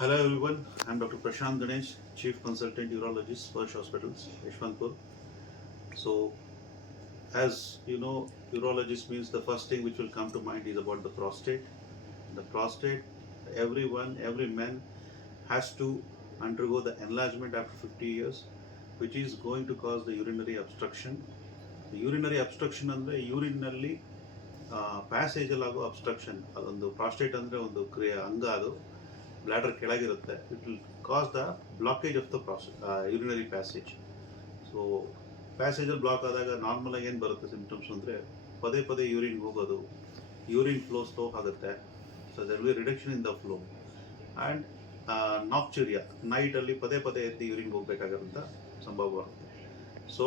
Hello everyone, I'm Dr. Prashant Ganesh, Chief Consultant Urologist, Sparsh Hospitals, Yeshwanthpur. So, as you know, urologist means the first thing which will come to mind is about the prostate. The prostate, every man has to undergo the enlargement after 50 years, which is going to cause the urinary obstruction. The urinary obstruction ಅಂದರೆ ಯೂರಿನ್ನಲ್ಲಿ ಪ್ಯಾಸೇಜಲ್ಲಿ ಆಗೋ ಅಬ್ಸ್ಟ್ರಕ್ಷನ್. ಅದೊಂದು ಪ್ರಾಸ್ಟೇಟ್ ಅಂದರೆ ಒಂದು ಅಂಗ, ಅದು bladder ಕೆಳಗಿರುತ್ತೆ. It will cause the blockage of the urinary passage. So ಪ್ಯಾಸೇಜಲ್ಲಿ ಬ್ಲಾಕ್ ಆದಾಗ ನಾರ್ಮಲಾಗಿ ಏನು ಬರುತ್ತೆ ಸಿಂಪ್ಟಮ್ಸ್ ಅಂದರೆ ಪದೇ ಪದೇ ಯೂರಿನ್ ಹೋಗೋದು, ಯೂರಿನ್ ಫ್ಲೋ ಸ್ಲೋ ಆಗುತ್ತೆ. So there will reduction in the flow and nocturia, ನೈಟಲ್ಲಿ ಪದೇ ಪದೇ ಎದ್ದು ಯೂರಿನ್ ಹೋಗ್ಬೇಕಾಗಿರೋಂಥ ಸಂಭವ ಬರುತ್ತೆ. ಸೊ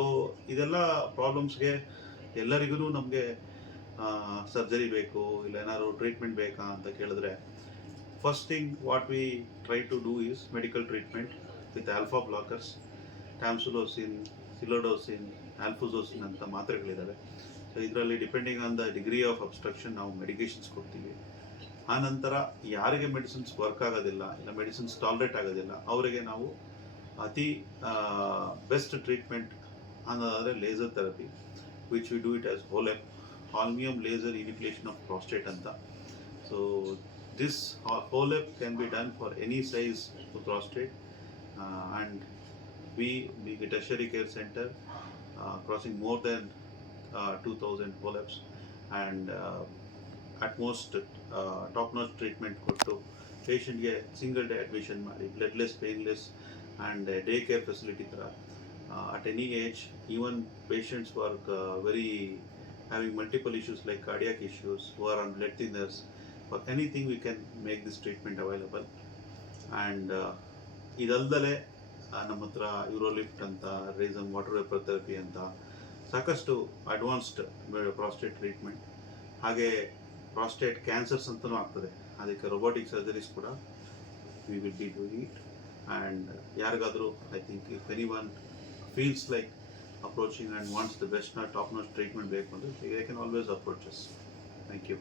ಇದೆಲ್ಲ ಪ್ರಾಬ್ಲಮ್ಸ್ಗೆ ಎಲ್ಲರಿಗೂ ನಮಗೆ ಸರ್ಜರಿ ಬೇಕು ಇಲ್ಲ ಏನಾದ್ರು ಟ್ರೀಟ್ಮೆಂಟ್ ಬೇಕಾ ಅಂತ ಕೇಳಿದ್ರೆ, first thing what we try to do is medical treatment with alpha blockers, tamsulosin, silodosin, alfuzosin ಅಂತ ಮಾತ್ರೆಗಳಿದ್ದಾವೆ. ಸೊ ಇದರಲ್ಲಿ depending on the degree of obstruction ನಾವು ಮೆಡಿಕೇಶನ್ಸ್ ಕೊಡ್ತೀವಿ. ಆ ನಂತರ ಯಾರಿಗೆ ಮೆಡಿಸಿನ್ಸ್ ವರ್ಕ್ ಆಗೋದಿಲ್ಲ ಇಲ್ಲ ಮೆಡಿಸಿನ್ಸ್ ಟಾಲರೇಟ್ ಆಗೋದಿಲ್ಲ ಅವರಿಗೆ ನಾವು ಅತಿ ಬೆಸ್ಟ್ ಟ್ರೀಟ್ಮೆಂಟ್ ಅನ್ನೋದಾದರೆ laser therapy, which we do it as holmium laser enucleation of prostate anta. So this HOLEP can be done for any size of prostate, and we at Tertiary Care Center crossing more than 2000 HOLEPs and at most top-notch treatment ಕೊಟ್ಟು ಪೇಷಂಟ್ಗೆ single day admission ಮಾಡಿ bloodless, painless and day care facility ಥರ at any age. Even patients who are very having multiple issues like cardiac issues, who are on blood thinners, for anything we can make this treatment available. And ಇದಲ್ದಲೆ ನಮ್ಮ ಹತ್ರ ಯೂರೋಲಿಫ್ಟ್ ಅಂತ, ರೇಸಮ್ water vapour therapy ಅಂತ ಸಾಕಷ್ಟು advanced prostate treatment, ಹಾಗೆ prostate cancers ಅಂತಲೂ ಆಗ್ತದೆ. ಅದಕ್ಕೆ ರೊಬೋಟಿಕ್ ಸರ್ಜರೀಸ್ ಕೂಡ we will be doing it. And ಯಾರಿಗಾದರೂ I think if any one feels like approaching and wants the best top-notch treatment ಬೇಕು ಅಂದರೆ they can always approach us. Thank you.